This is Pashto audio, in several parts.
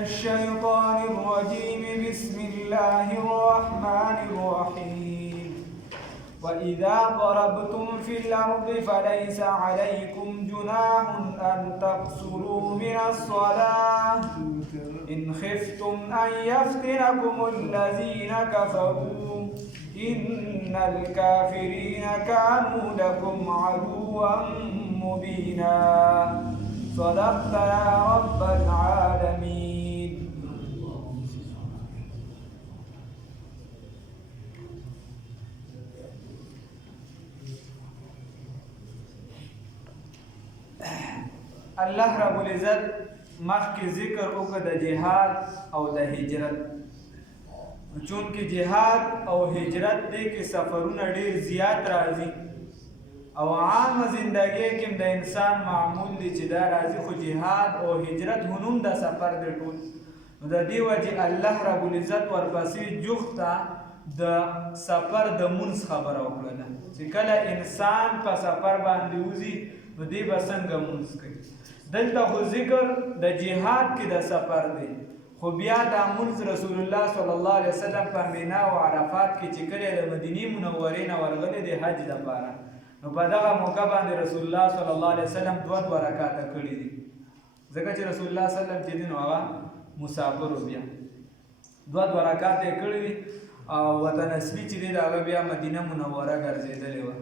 الشيطان الرجيم بسم الله الرحمن الرحيم وإذا ضربتم في الأرض فليس عليكم جناح أن تقصروا من الصلاة إن خفتم أن يفتنكم الذين كفروا إن الكافرين كانوا لكم عدوا مبينا صدقت يا رب العالمين. الله رب العزت مخکې ذکر وکړ د جهاد او د هجرت. چونکې جهاد او هجرت دی کې سفرونه ډیر زیات راځي او عام زندگی کې د انسان معمول دی چې دا راځي، خو جهاد او هجرت هنوم د سفر دی ټول. نو د دې وجې الله رب العزت ورپسې جوخته د سفر د مونځ خبره وکړله چې کله انسان په سفر باندې وځي نو دی به څنګه مونځ کوي. دلته خو ذکر د جهاد کې د سفر دی، خو بیا د مونځ رسول الله صلی الله علیه وسلم په مینا او عرفات کې چې کله د مدینې منورې نه ورغلی د حج لپاره، نو په دغه موقع باندې رسول الله صلی الله علیه وسلم دوه رکعاته کړي دي، ځکه چې رسول الله صلی الله علیه وسلم چې دی نو هغه مسافر و، بیا دوه رکعاته کړي دي او وطن اصلي چې دی هغه بیا مدینه منوره ګرځېدلې وه.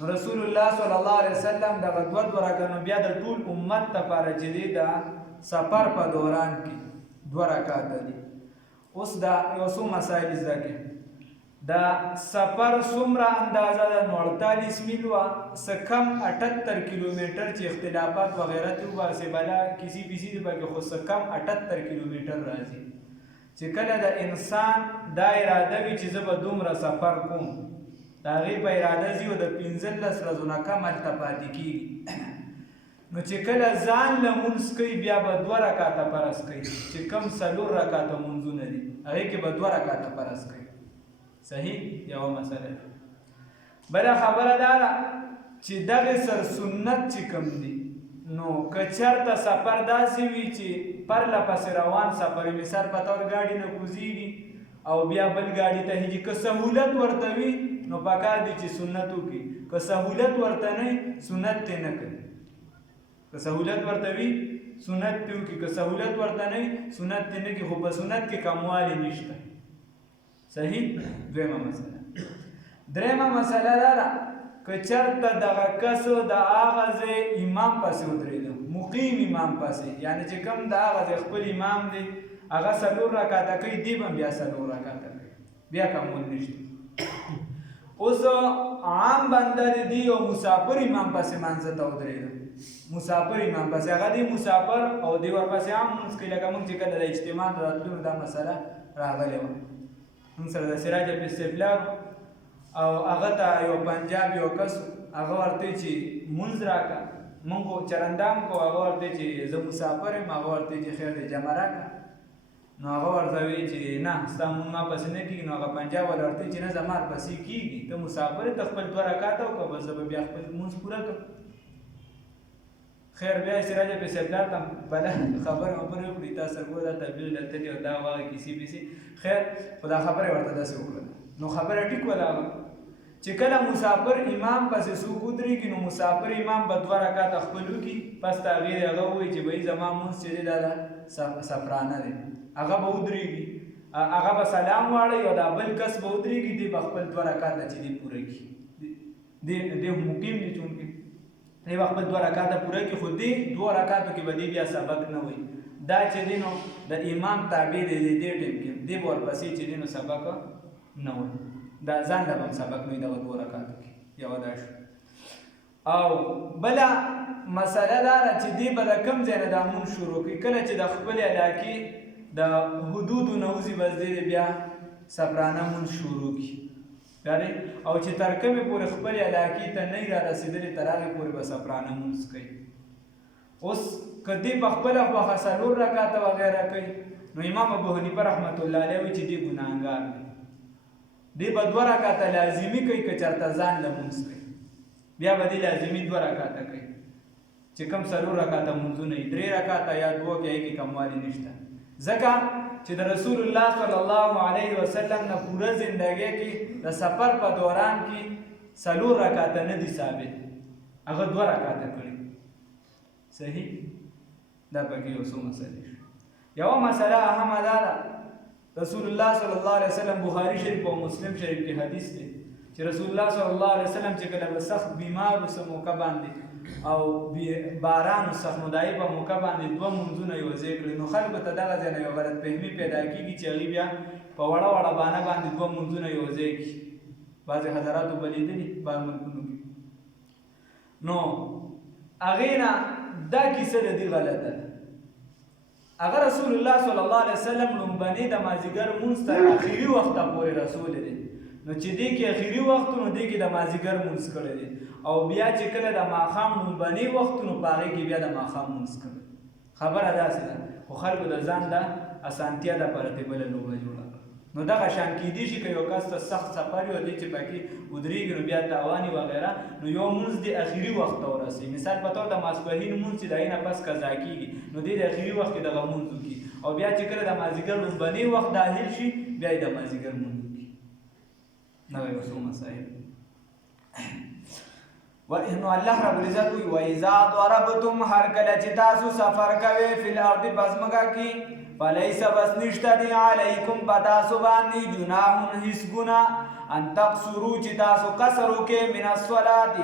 نو رسول الله صلی الله علیه وسلم دغه دوه رکعاته بیا د ټول امت لپاره چې دی د سفر په دوران کې دوه رکعاته دي. اوس دا یو څو مسایل زده کړئ. دا سفر څومره اندازه ده؟ 48 میل وا څه کم 78 کیلومیټر چې اختلافات وغیرہ ته وباسي بلا کسی پیسی دی پکې خو څه کم 78 کیلومیټر راځي. چې کله د انسان دا اراده وي چې زه به دومره سفر کوم، د هغې په اراده ځي او د 15 ورځو نه کم هلته پاتې کېږي، نو چې کله ځان لمونځ کوي بیا به 2 رکعاته فرض کوي، چې کم 4 رکعاته مونځونه دي هغې کې به 2 رکعاته فرض کوي. صحیح یوه مسله. بله خبره دا ده چې دغې سر سنت چې کوم دي، نو که چېرته سفر داسې وي چې پرله پسې روان سفر وي، مثال په طور ګاډي نه کوزېږي او بیا بل ګاډي ته هیږي، که سهولت ورته وي نو پکار دی چې سنت وکړي، که سهولت ورته نه وي سنت ترې نه کوي. که سهولت ورته وي سنت ترې وکړي، که سهولت ورته نه وي سنت ترې نه کوي، خو په سنت کې کموالی نشته. صحیح. دویمه مسله. درېیمه مسله دا ده که چېرته دغه کس د هغه ځای امام پسې ودرېده، مقیم امام پسې، یعنې چې کوم د هغه ځای خپل امام دی هغه 4 رکعاته کوي، دی به بیا 4 رکعاته کوي، بیا کمول نشته. اوس عام بنده دی او مسافر امام پسې مانځه ته ودرېده، مسافر امام پسې هغه دی مسافر او دی ورپسې عام مونځ کوي. لکه موږ چې کله د اجتماع راتلو دا مسله راغلې وه، موږ سره د سراج استفلاق او هغه ته یو پنجاب یو کس هغه ورته چې مونځ راکړه، موږ چرندام کو، هغه ورته چې زه مسافر یم، هغه ورته چې خیر دی جمع راکړه، نو هغه ورته وایي چې نه ستا مونځ ما پسې نه کېږي، نو هغه پنجاب والا ورته چې نه زما پسې کېږي، ته مسافر یې، ته خپل 2 رکعاته وکړه، بس زه به بیا خپل مونځ پوره کړم. خیر بیا سراج استفلاق ته بله خبره وکړي، تا سرګو دا تبلیغ لتلي او دا واغې کیسې پیسې، خیر خو دا خبره ورته داسې وکړه، نو خبره ټیک وله چې کله مسافر امام پسې څوک ودرېږي نو مسافر امام به 2 رکعاته خپل وکړي، پس د هغې هغه ووایي چې بهی زما مونځ چې دی دا سفرانه دی، هغه به ودرېږي، هغه به سلام واړوي او دا بل کس به ودرېږي، دی به خپل 2 رکعاته چې دی پوره کړي، دی مقیم دی چونکې دی به خپل 2 رکعاته پوره کړي، خو دی 2 رکعاتو کې به دی بیا سبق نه وایي، دا چې دی نو د امام تابع دی دې ټیم کې دی به ورپسې چې دی نو سبق نه وایي، دا ځان له هم سبق نه وي دغه 2 رکعاتو کې. یوه دا شو. او بله مسله دا ده چې دی به د کوم ځای نه دا مونځ شروع کړي، کله چې د خپلې علاقې د حدودو نه وځي بس دی بیا سفرانه مونځ شروع کړي، او چې تر کومې پورې خپلې علاقې ته نه وي رارسېدلې تر هغې پورې به سفرانه مونځ کوي. اوس که دی په خپله خوښه 4 رکعاته وغیره کوي نو امام ابو حنیفه رحمت الله علیه وایي چې دی ګناهګار دی، دی به 2 رکعاته لازمي کوي، که چېرته ځان لمونځ کوي بیا به دی لازمي 2 رکعاته کوي، چې کوم 4 رکعاته مونځونه وي 3 رکعاته یا 2 کې هغې کې کموالی نشته. ځکه چې د رسول الله صلی الله علیه وسلم نه پوره زندګۍ کې د سفر په دوران کې 4 رکعاته نه دي ثابت، هغه 2 رکعاته کړي. صحیح؟ دا پکې یو څو مسلې. یوه مسله اهمه دا ده، رسول الله صلی الله علیه وسلم بخاری شریف او مسلم شریف کې حدیث دی چې رسول الله صلی الله علیه وسلم چې کله به سخت بیمار وسه موقع باندې او باران وسه مدای په موقع باندې 2 منځونه یو ځای کړي، نو خلکو ته دغه ځای نه یو غلط فهمي پیدا کیږي چې هغه بیا په وړه وړه باندې 2 منځونه یو ځای کړي. بعض حضراتو بلیدلی بار ملکونو کې، نو هغې نه دا کیسه د دې غلطه ده. اگر رسول الله صلی الله علیه وسلم لومبني د مازیګر مونځ تر اخري وخته پورې رسول دی، نو چې دې کې اخري وختونو دې کې د مازیګر مونځ کړی دی، او بیا چې کله د ماښام لومبني وختونو په هغې کې بیا د ماښام مونځ کړی. خبره داسې ده، خو خلکو د ځان د اسانتیا دپاره ترې بله لوبه جوړه کړه. نو دغه شان کیدی شي که یو کس ته سخت سفر وي او دی چې پکې ودرېږي نو بیا تاواني وغیره، نو یو مونځ د اخري وخت ته ورسوي. مثال په طور د ماسپښین مونځ چې د هغې نه پس قضا کېږي، نو دی د اخري وخت کې دغه مونځ وکړي، او بیا چې کله د مازدیګر لومبني وخت داخل شي بیا یې د مازدیګر مونځ وکړي. نوی یو څو مسایل. نو الله رب العزت وایي وَإِذَا ضَرَبْتُمْ هر کله چې تاسو سفر کوئ فی الارض په ځمکه کې فلیس بس نشته دی علیکم په تاسو باندې جناح هیڅ ګناه ان تقصروا چې تاسو قصر وکئ من الصلاة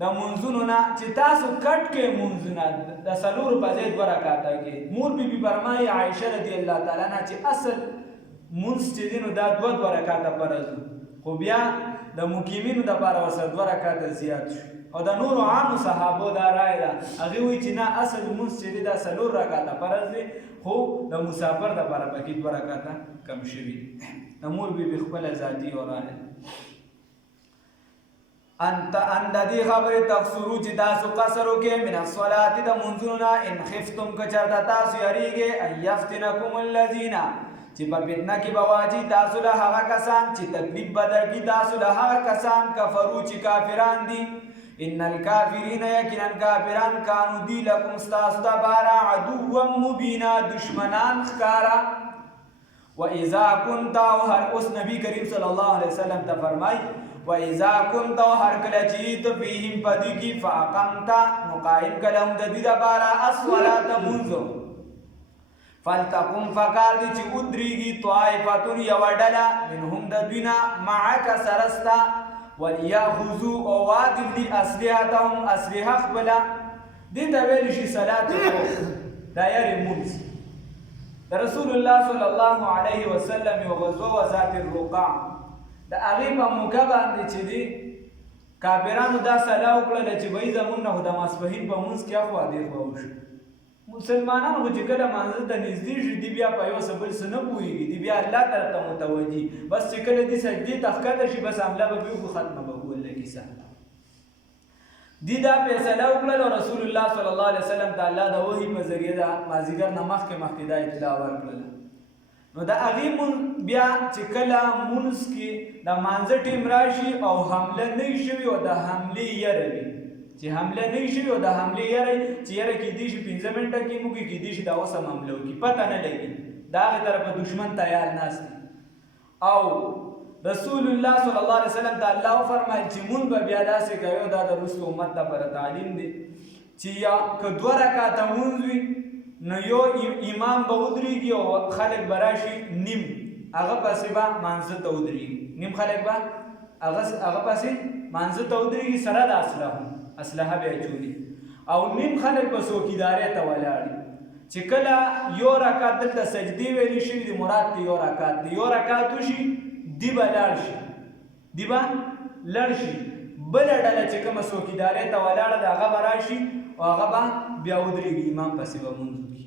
د مونځونو نه، چې تاسو کټ کې مونځونه د 4 په ځای 2 رکعاته کې. مور بی بی فرمایي عایشه رضی الله تعالی عنها چې اصل مونځ چې دی نو دا 2 رکعاته فرض، خو بیا د مقیمینو دپاره ورسره 2 رکعاته زیات شو، او د نورو عامو صحابو دا رای ده، هغې وایي چې نه اصل مونځ چې دی دا 4 رکعاته فرض دی، خو د مسافر دپاره پکې 2 رکعاته کم شوي دي. د مور بی بی خپله ذاتي او رای ان د دې خبرې تقصرو چې تاسو قصر وکئ من الصلاة د مونځونو نه ان خفتم که چېرته تاسو یریږئ ان یفتنکم الذین چې په فتنه کې به واچي تاسو له هغه کسان چې تکلیف به درکړي تاسو له هغه کسان کفرو چې کافران دي. ان الکافرین یقینا کافران کانو دی لکم ستاسو دپاره عدوا مبینا دشمنان ښکاره. وَإِذَا كُنْتَ اوس نبی کریم صلی الله علیه وسلم ته فرمای وَإِذَا كُنْتَ هر کله چې ته فیهم په دوی کې فاقمت نو قایم کړه هم د دوی دپاره الصلاة مونځ فلتقم فکار دی چې ودرېږي طائفتون یوه ډله منهم د دوی نه معک سره ستا ولیأخذوا او واخلي اسلحتهم اسلحه خپله. دې ته ویلی شي صلات دا یارې مونځ. د رسول الله صلی الله علیه وسلم یو غزوه وه ذات الرقاع، د هغې په موقع باندې چې دی کافرانو دا سلا وکړله چې وایي زمونږ نه خو د ماسپښین په مونځ کې اخوا دېخوا وشو. مسلمانانو خو چې کله مانځه ته نږدې شي دی بیا په یو څه بل څه نه پوهېږي، دی بیا الله طرف ته متوجي، بس چې کله دې سجدې ته ښکته شي بس حمله به پرې وکړو ختمه به وله کیسه. دی دا فیصله وکړله او رسول الله صلی الله علیه وسلم ته الله د وحي په ذریعه د مازدیګر نه مخکې دا اطلاع ورکړله. نو د هغې بیا چې کله مونځ کې د مانځه ټیم راشي او حمله نه وي شوې او د حملې یره وي، چې حمله نه وي شوې او د حملې یره چې یره کیدی شي 15 منټه کې موږ کیدی شي دا اوس هم حمله وکړي، پته نه لګي، د هغې طرفه دشمن تیار ناست دي. او رسول الله صلی الله علیه وسلم ته الله وفرمایل چې مونږ به بیا داسې کوو، دا د وروسته امت دپاره تعلیم دی چې یا که 2 رکعاته مونځ وي نو یو امام به ودرېږي او خلک به راشي نیم هغه پسې به مانځه ته ودرېږي، نیم خلک به هغه پسې مانځه ته ودرېږي سره د اسلحه به اچولي، او نیم خلک به څوکیدارۍ ته ولاړي. چې کله یو رکعت دلته سجدې ویلې شوي دي مراد ته یو رکعت دی، یو رکعت وشي دی به لاړ شي، بله ډله چې کومه څوکیدارۍ ته ولاړه ده هغه به راشي او هغه به بیا ودرېږي، امام پسې به مونځ وکړي.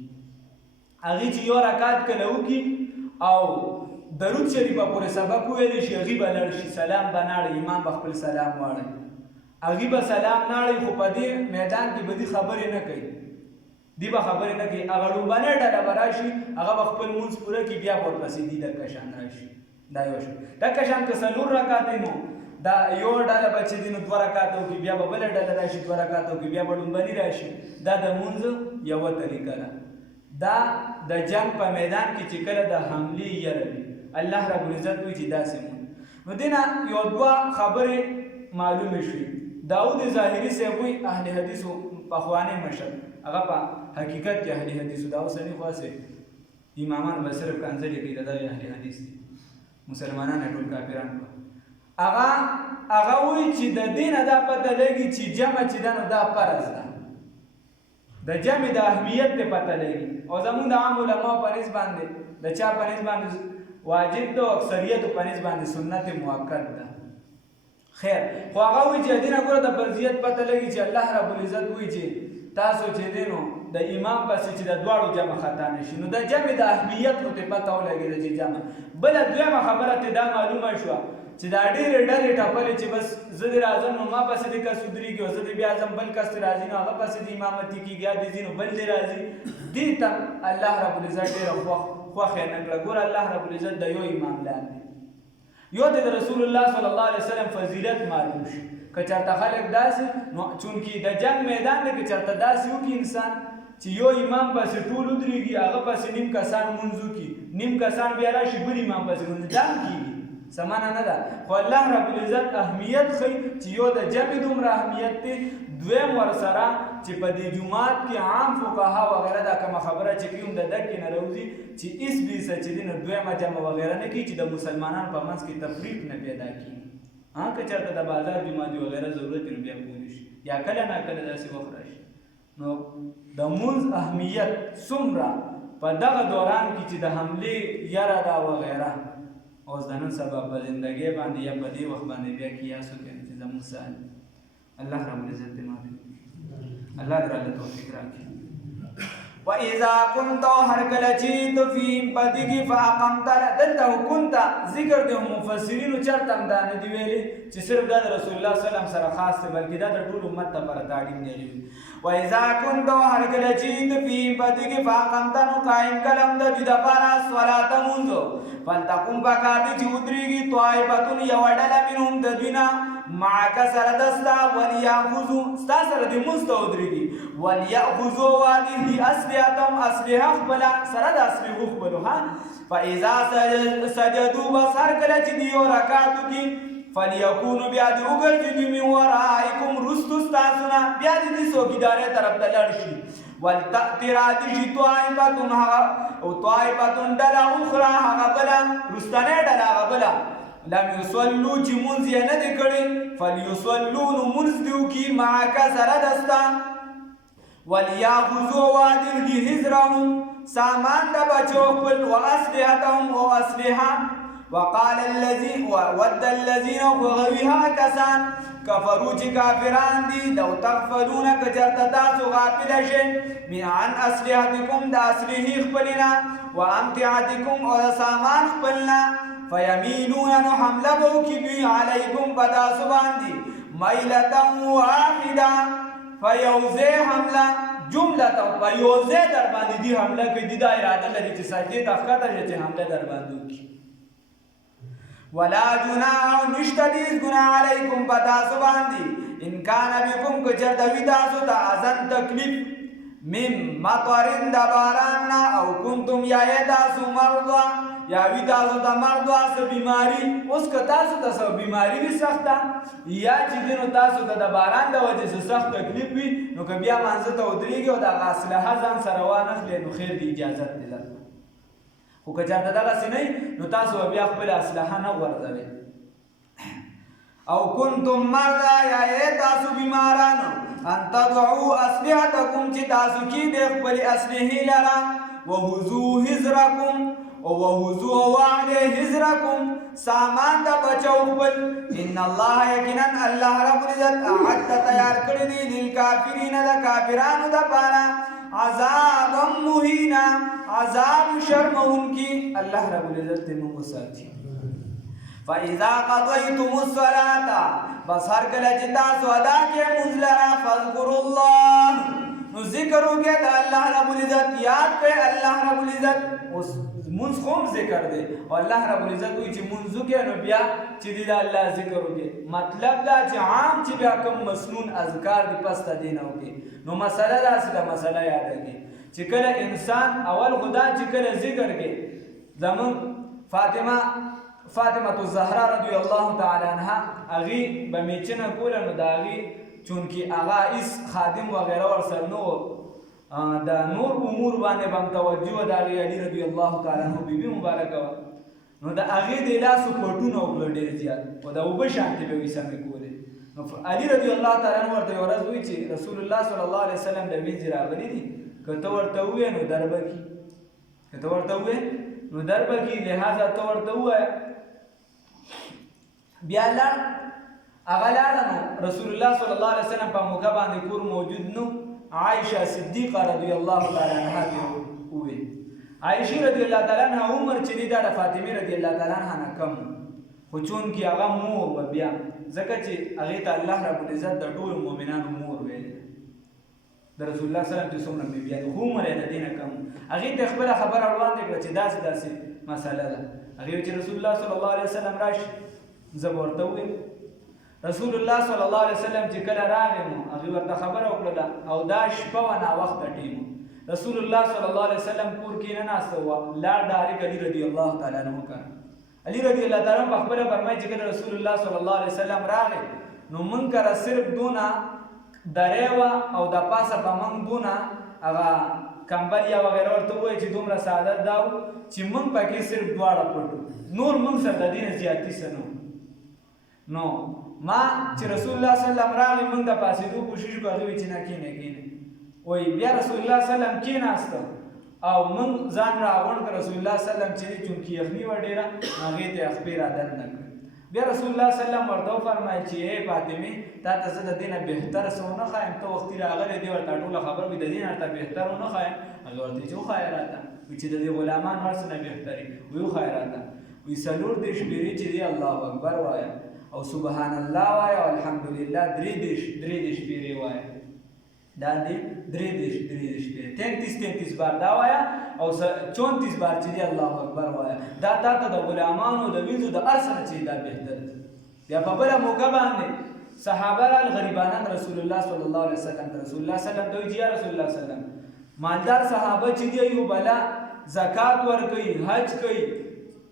هغې چې یو رکعت کله وکړي او درود شریفه پورې سبق وویلی شي هغې به لاړ شي، سلام به ناړي، امام به خپل سلام واړوي، هغې به سلام ناړي، خو په دې میدان کې به دې خبرې نه کوي، هغه لومبنۍ ډله به راشي هغه به خپل مونځ پوره کړي، بیا به ورپسې دي دکه شان راشي. دا یو شو دکه شان که 4 رکعتې نو دا یو ډله به چې دي نو 2 رکعته وکړي، بیا به بله ډله راشي 2 رکعته وکړي، بیا به لومبني راشي. دا د مونځ یوه طریقه ده. دا د جنگ په میدان کې چې کله د حملې یره وي الله رب العزت وایي چې داسې نو دې نه یو دوه خبرې معلومې شوې. داود ظاهري صاحب وایي اهل حدیثو پخوانی مشر هغه په حقیقت کې اهل حدیثو دا اوس نه خاصه امامان به صرف کنځلې کوي دا اهل حدیث دي مسلمانان ټول کافران هغه وایي چې د دین دا پته لګي چې جمع چې دا نو دا فرض ده د جمع د اهمیت ته پته لګي او زموږ د عام علما په نسبت باندې د چا په نسبت باندې واجب ده او اکثریت په نسبت باندې سنت مؤکد ده. خیر خو هغه وایي چې دینه ګوره د فرضیت پته لګي چې الله رب العزت وایي چې تاسو چې دینو د امام پسې چې د دواړو جمع خطا نشي نو د جمع د اهمیت نو ته پته ولګېده چې جمع. بله دویمه خبره ته دا معلومه شوه چې دا ډېرې ډلې ټپلې چې بس زه دې راځم نو ما پسې دې کس ودرېږي او زه دې بیا ځم بل کس دې راځي نو هغه پسې دې امامتي کېږي یا دې ځي نو بل دې راځي دې ته الله رب العزت ډېره خوښ یې نه کړه. ګوره الله رب العزت د یو امام لاندې یو د رسول الله صلی الله علیه وسلم فضیلت معلوم شي که چېرته خلک داسې نو چونکې د جنګ میدان دی که چېرته داسې وکړي انسان چې یو امام پسې ټول ودرېږي هغه پسې نیم کسان لمونځ وکړي نیم کسان بیا راشي بل امام پسې لمونځ دا هم کېږي سمانه نه ده. خو الله رب العزت اهمیت ښیي چې یو د جمع دومره اهمیت دی دویم ورسره چې په دې جومات کې عام فقها وغیره دا کومه خبره چې کوي هم د دک نه راوځي چې اس بیسه چې دی نو دویمه جمع وغیره نه کوي چې د مسلمانانو په منځ کې تفریق نه پیدا کړي. که چېرته د بازار جومات وغیره ضرورت وي نو بیا پوه شي یا کله ناکله داسې وخت راشي نو د لمونځ اهمیت څومره په دغه دوران کې چې د حملې یره ده وغیره اوس د نن سبا په زندګۍ باندې یا په دې وخت باندې بیا قیاس وکړي چې زموږ سال الله رب العزت دې معافي الله دې راله توفیق راکړي. وَإِذَا كُنْتَ هر کله چې ته فیم پدې کې فاقمت دلته كنت ذکر د مفسرینو چرته هم دا نه دی ویلي چې صرف دا د رسول الله صلی الله علیه وسلم سره خاص دی بلکې دا د ټول امت لپاره تعلیم دی. وَإِذَا كُنْتَ هر کله چې ته فیم پدې کې فاقمت نو قائم کلم د دې لپاره صلات مونږ فلتقم بکاته چې ودرېږي طائفتون یو ډله منهم د دوینا معک سره دستا وليأخذوا ستا سره د مست ودرېږي وليأخذوا وادي اسلحتهم اسلحه خپل سره د اسلحه خپل فاذا سجدوا بصر کله چې دیو رکعاتو کې فليكونوا بیا دې وګرځي من ورائکم رستستاسنا بیا دې څوکیدارې طرف ته لاړ شي ولتأتي رادشي طائفتون او طائفتون ډله اخرى هغه بله رستنۍ ډله هغه بله لم يصلوا چې مونځ یې نه دی کړی فلیصلوا نو مونځ دې وکړي معک سره دستا وليأخذوا وادي حذرهم سامان د بچو خپل واسلحتهم او اسلحه وقال الذين ود الذين وغويها كسان كفروا چې کافران دي لو تغفلون کچرته تاسو غافل شئ من عن اسلحتكم د اسلحې خپلنا وامتعتكم او سامان خپلنا فيميلون نو حمله وکړي علیکم بداسو باندې ميلة واحده فيوزه حمله جمله فيوزه در باندې دي حمله کوي د اراده لري چې سجدي تخته چې حمله در باندې وکړي. ولا جناح نشتدیز گناہ علیکم بداسو باندی ان کان بکم کچر دوی تاسو تا ازن تکلیف مم مطورن دباراننا او کنتم یا تاسو مرضا یا وی تاسو تا مرضا سو بیماری اس که تاسو تا سو بیماری بھی سختا یا چی دنو تاسو تا دباران دا وجه سو سخت تکلیف بھی نو که بیا منزل تا ادریگی و دا غاسلحه زن سروان اخلی نو خیر دی اجازت دیلت خو که چاته دغسې نه نو تاسو به بیا خپل اسلحه نه غورځوئ. او کنتم مرضا یا تاسو بیمارانو ان تضعوا اسلحتکم چې تاسو کېږدئ خپلې اسلحې لره وحضوا حذرکم وحضوا وعده حذرکم سامان د بچو خپل ان الله یقینا الله رب العزت اعد تیار کړي دي للکافرین د کافرانو دپاره عذابا مهینا عذاب شرمون کی اللہ رب العزت تمہیں ساتھی. فاذا قضيتم الصلاة بس ہر کله چې تاسو ادا کړئ مونځ لره فاذكروا الله نو ذکر وکړئ د الله رب العزت یاد کړئ الله رب العزت اوس مونځ کوم ذکر دی او الله رب العزت وایي چې مونځ وکړئ نو بیا چې د الله ذکر وکړئ مطلب دا چې عام چې بیا کوم مسنون اذکار دی پس ته دی نه وکړئ نو مسله داسې ده مسله یاد کړئ چې کله انسان اول خدا چې کله ذکر کې زمون فاطمه الزهرا رضی الله تعالی عنها اغي بمیچنه کوله نو دا اغي چونکی اغا اس خادم وغیرہ ورسره نو دا نور امور باندې بم توجه دا علی رضی الله تعالی عنہ بیبي مبارکه نو دا اغي د لاس پټونه وکړ ډیر زیات او دا وب شانتي به وسمه کوله نو علی رضی الله تعالی عنہ ورته ورځ وی چې رسول الله صلی الله علیه وسلم د وینځ راغلی دي کته ورته وې نو دربکی لہذا ته ورته وې بیا لاړ هغه لاړه رسول الله صلی الله علیه وسلم په موقع باندې کور موجود نو عائشه صدیقه رضی الله تعالی عنها وې عائشه رضی الله تعالی عنها عمر چې دا فاطمه رضی الله تعالی عنها نه کم خو چون کې هغه مور و بیا ځکه چې هغه ته الله رب العزت د ټول مؤمنانو مور ویل د رسول الله صلی الله علیه وسلم بیا د عمر د دینه کم هغه ته خپل خبر وړاندې کړ چې داسې مسله ده هغه چې رسول الله صلی الله علیه وسلم راشي زبورته وې رسول الله صلی الله علیه وسلم چې کله راغی نو هغه ورته خبر وکړه او دا شپه و نه وخت ټیم رسول الله صلی الله علیه وسلم کور کې نه ناست و لاړ داري علی رضی الله تعالی عنہ کړ علی رضی الله تعالی عنہ خبره فرمایي چې کله رسول الله صلی الله علیه وسلم راغی نو مونږ کرا صرف دونه دریوا او د پاسه په مونږ دونه هغه کمبل یا وغیرہ ورته وای چې دومره سعادت داو چې مونږ پکې صرف دواړه پټو نور مونږ سره د دین زیاتی سنو نو ما چې رسول الله صلی الله علیه وسلم راغی مونږ د پاسېدو کوشش وکړو چې نه کینې وای بیا رسول الله صلی الله علیه وسلم کیناست او مونږ ځان راغون کړ رسول الله صلی الله علیه وسلم چې چونکی یخنی و ډیره هغه ته خپل عادت نه کړ بیا رسول الله صلی الله علیه وسلم ورته فرمایي چې اے فاطمه تا ته زه د دینه بهتر سونه خایم ته وخت راغله دی ورته ټول خبر وي د دین ارته بهتر نه خایم هغه ورته چې خیراته چې د غلامان ورسره بهتري وي خیراته وي سلور د شپېری چې دی الله اکبر وایا او سبحان الله وایا او الحمدلله درې د شپېری وایا دا دې درې د شپېری 33 بار دا وایا او 34 بار چې دی الله اکبر وایا دا ته د غلامانو د وینځو د ارسنه چې دا بهتر بیا په بل موقع باندې صحابه الغریبانان رسول الله صلی الله علیه وسلم رسول الله صلی الله علیه وسلم دوی یا رسول الله صلی الله علیه وسلم مالدار صحابه چې دی یو بلا زکات ورکوي حج کوي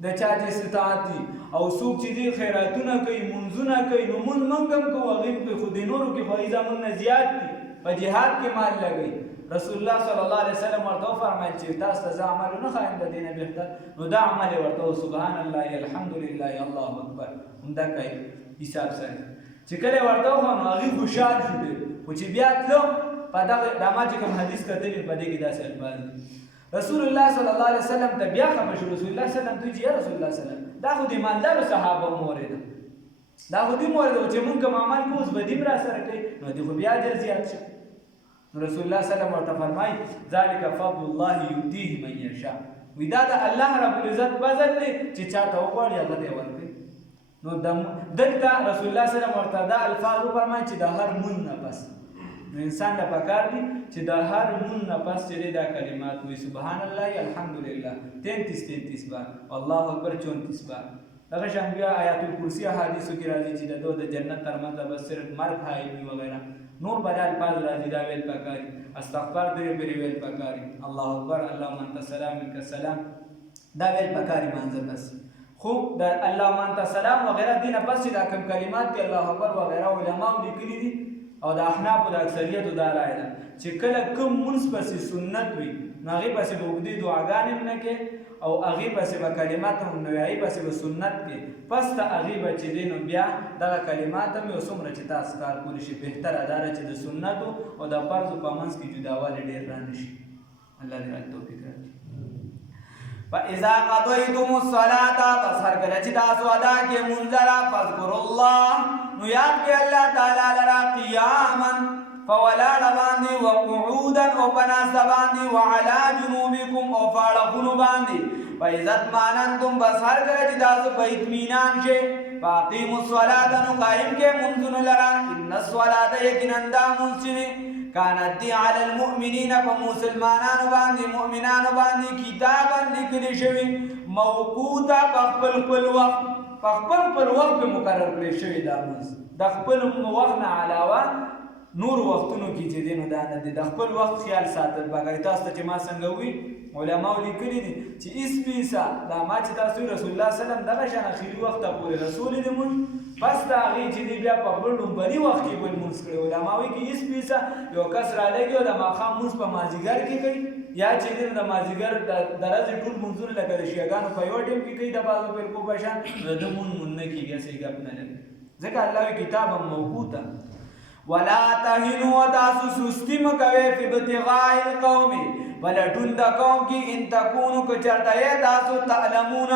د چا چې استطاعت دي او څوک چې دی خیراتونه کوي منځونه کوي نو مونږ هم کوو هغه په خو د نورو کې فایده مونږ نه زیات دي په جهاد کې مال لګي رسول الله صلی الله علیه وسلم ورته فرمایي چې تاسو ته عمل نه خاين د دینه بهتر نو دا عمل ورته سبحان الله الحمدلله الله اکبر همدا کوي حساب سره چې کله ورته نو هغه خوشحال شو خو چې بیا تلو په دا چې کوم حدیث کتلی په دې کې داسې الفاظ رسول الله صلی الله علیه وسلم ته بیا خبر شو رسول الله صلی الله علیه وسلم ته یا رسول الله صلی الله علیه وسلم دا خو د ایماندار صحابه مورید دا خو دې مورید چې مونږ کوم عمل کوو به دې را سره کوي نو دې خو بیا اجر زیات شي رسول الله صلی الله علیه وسلم فرمای ذالک فضل الله یؤتیه من یشاء ودا د الله رب العزت فضل دی چې چاته وغواړي هغه دی ورکړي نو دلته رسول الله صلی الله علیه وسلم دا الفاظ فرمای چې د هر مون نه پس نو انسان له پکار دي چې د هر مون نه پس چې دا کلمات وي سبحان الله الحمدلله 33 بار الله اکبر 34 بار دغه شان بیا آیات الکرسی حدیثو کې راځي چې د جنت ترمنځ بس صرف مرګ حایل وغیرہ نور بدل الفاظ راځي دا ویل پکاري استغفار دې پرې ویل پکاري الله اکبر اللهم انت السلام منك السلام دا ویل پکاري مانځه بس خو دا اللهم انت السلام وغیرہ دینه پس دا کوم کلمات دي الله اکبر وغیرہ علماء لیکلي دي او د احناف د اکثریت دا رائے ده چې کله کوم منځ پسې سنت وي نو هغه پسې به وګړي دعاګانې نه کې او هغه پسې به کلمات هم نو هغه پسې به سنت کې پس ته هغه به چې دین بیا دا کلمات هم یو څومره چې تاسو کار کولی شي بهتر اداره چې د سنت او د فرض په منځ کې جداوالی ډیر رانه شي الله دې توفیق راکړي فاذا قضيتم الصلاه پس هر کله چې تاسو ادا کې منځرا فذكروا الله نو یاد کړئ الله تعالی لرا قیاما فولا باندې وقعودا او پناست باندې وعلى جنوبكم او فارغون باندې فاذا ماننتم بس هر کله چې تاسو په اطمینان شئ فاقیموا الصلاه نو قائم کې منځونه لرا ان الصلاه یقینا دا منځونه كانت على المؤمنين فمسلمانان باندې مؤمنان باندې کتابا لیکل شوی موقوتا په خپل وخت په خپل وخت مقرر کړی شوی دا د خپل وخت نه علاوه نور وختونو کې چې دی نو دا نه دی د خپل وخت خیال ساتل بګای تاسو ته چې ما څنګه وي علماء لیکلي دي چې اسپیسا دا ما چې تاسو رسول الله سلام دغه شان اخیری وخت پورې رسول دې مونږ پس دا هغې چې دی بیا په بل لومبني وخت کې بل مونځ کړی علماء وایي چې اسپیسا یو کس رالیږي او د ماښام مونځ په مازدیګر کې کوي یا چې دی د مازدیګر د ورځې ټول مونځونه لکه د شیعګانو په یو ټیم کې کوي د بعضو فرقو په شان د ده مونځ نه کېږي هسې ګپ نه لګي ځکه الله وایي کتابا موقوتا ولا تهنوا تاسو سستی مکوئ فی ابتغاء القوم ولټون د قوم کې ان تکونو که چرته تاسو تعلمون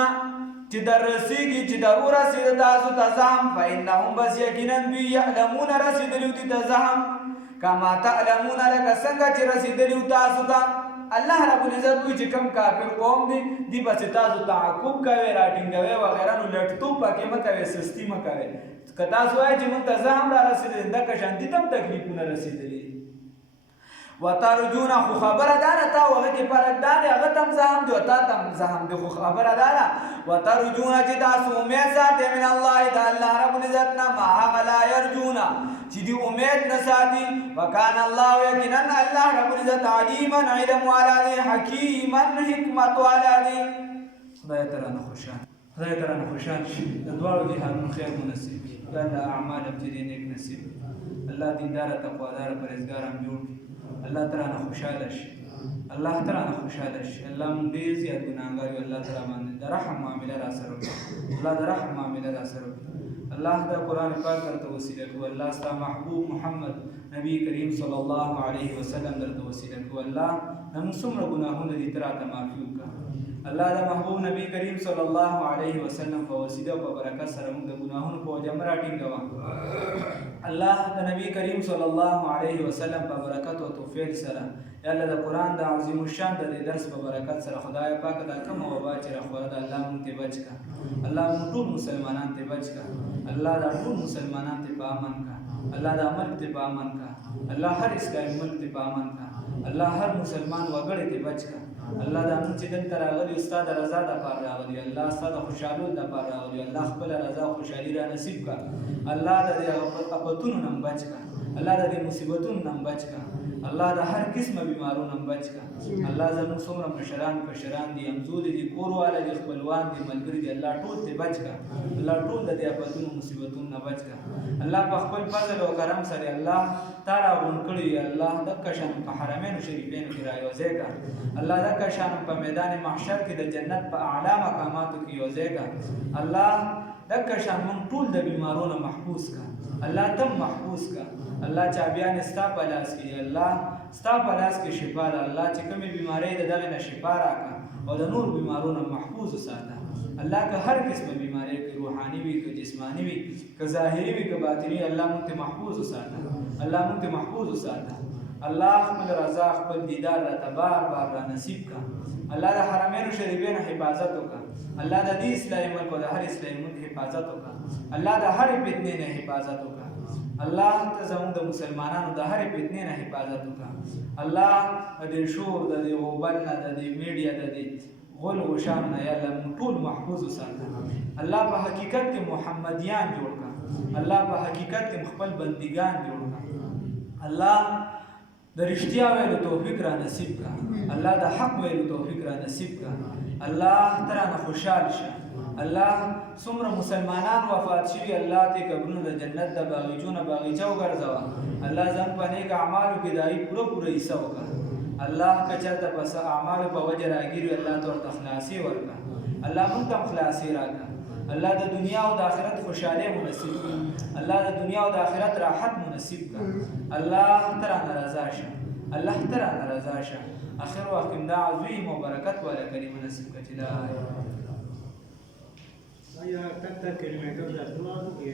چې در رسیږي چې در ورسېد تاسو ته زهم فانهم بس یقینا دوی یعلمون رسېدلي دي ته زهم کما تعلمون لکه څنګه چې رسېدلي تاسو ته الله رب العزت وایي چې کوم کافر قوم دي بس تاسو تعقب کوئ راټینګوئ وغیره نو لټتوب پکې مه کوئ سستي مه کوئ که تاسو وایئ چې موږ ته زهم را رسېدلی دکه شانتي ته هم تکلیفونه رسېدلي وترجون خو خبره دا نه تا هغه کې فرق دا دی هغه ته هم زهم دی او تا ته هم زهم دی خو خبره دا ده وترجون چې تاسو امید ساتئ من الله د الله رب العزت نه ما هغه لا یرجون چې دی امید نه ساتي وکان الله یقینا الله رب العزت علیما علم والا دی حکیما حکمت والا دی خدای ترانه خوشحال شي د دواړو جهادونو خیر مو نصیب کړي د اعمال ابتدي نیک نصیب الله دینداره تقواداره پرهیزګاران جوړ کړي الله ترانه خوشحاله شي الله مونږ ډېر زیات ګناهګار یو الله تعالی باندې د رحم معامله را سره وکړي الله د رحم معامله را سره وکړي الله د قرآن پاک درته وسیله کړو الله ستا محبوب محمد نبی کریم صلی الله علیه وسلم درته وسیله کړو الله زموږ څومره ګناهونه دي ته راته معافي وکړه الله د محبوب نبی کریم صلی الله علیه وسلم په وسیله او په برکت سره موږ د ګناهونو په وجه مه راټینګوه الله د نبی کریم صلی الله علیه وسلم په برکت او توفیق سره یا الله د قرآن د عظیم الشان د درس په برکت سره خدای پاک دا کومه وبا چې راخوره ده الله موږ ته بچ کړه الله موږ ټول مسلمانان ته بچ کړه الله دا ټول مسلمانان ته په امن کړه الله دا ملک ته په امن کړه الله هر اسلامي ملک ته په امن کړه الله هر مسلمان وګړی ته بچ کړه الله دا موږ چې دلته راغلي ستا د رضا دپاره راغلي الله ستا د خوشحالو دپاره راغلي الله خپله رضا او خوشحالي را نصیب کړه الله د دې آفتونو نه بچ کړه الله د دې مصیبتونو نه بچ کړه الله د هر قسمه بیمارو نه بچ کړه الله زموږ څومره مشران کشران دي همزولي دي کورواله دي خپلوان دي ملګري دي الله ټول ته بچ کړه الله ټول د دې آفتونو مصیبتونو نه بچ کړه الله په خپل فضل او کرم سره الله تا راغونډ کړي الله دکه شان په حرمینو شریفینو کې رايوځای کړه الله دکه شان په میدان محشر کې د جنت په اعلی مقاماتو کې یوځای کړه الله دکه شان موږ ټول د بیمارو نه محفوظ کړه الله تم محفوظ کړه الله چابیان ستا په لاس کې الله ستا په لاس کې شفا ده الله چې کومې بیمارۍ د دغې نه شفا راکړه او د نور بیمارو نه محفوظ وساته الله که هر قسمه بیماری که روحاني وي که جسماني وي که ظاهري وي که باطني الله موږ ته محفوظ وساته الله خپل رضا خپل دیدار راته بار بار را نصیب کړه الله د حرمینو شریفینو حفاظت وکړه الله د دې اسلامي ملک او د هر اسلامي ملک حفاظت وکړه الله د هرې فتنې نه حفاظت وکړه الله ته زموږ د مسلمانانو د هرې فتنې نه حفاظت وکړه الله د دې شور د دې غوبل نه د دې میډیا د دې غل غشان نه یا الله ټول محفوظ وساته الله په حقیقت کې محمدیان جوړ کړه الله په حقیقت کې خپل بندگان جوړ کړه الله د رښتیا ویلو توفیق را نصیب کړه الله د حق ویلو توفیق را نصیب کړه الله ترانه خوشحال شه الله څومره مسلمانان وفات شوي الله ته قبرونه د جنت د باغچونه باغچه وګرځوه الله زموږ په نیک اعمالو کې د هغې پوره حصه وکړه الله که چېرته په څه اعمالو په وجه راګیر وي الله ته ورته خلاصي ورکړه الله موږ ته هم خلاصي راکړه الله د دنیا او د آخرت خوشحالي مو نصیب کړه الله د دنیا او د آخرت راحت مو نصیب کړه الله ته رانه رضا شه آخر وخت کې دا عظیم او برکت والا کلمه نصیب کړه چې لا Ya, tanta que me queda de lado y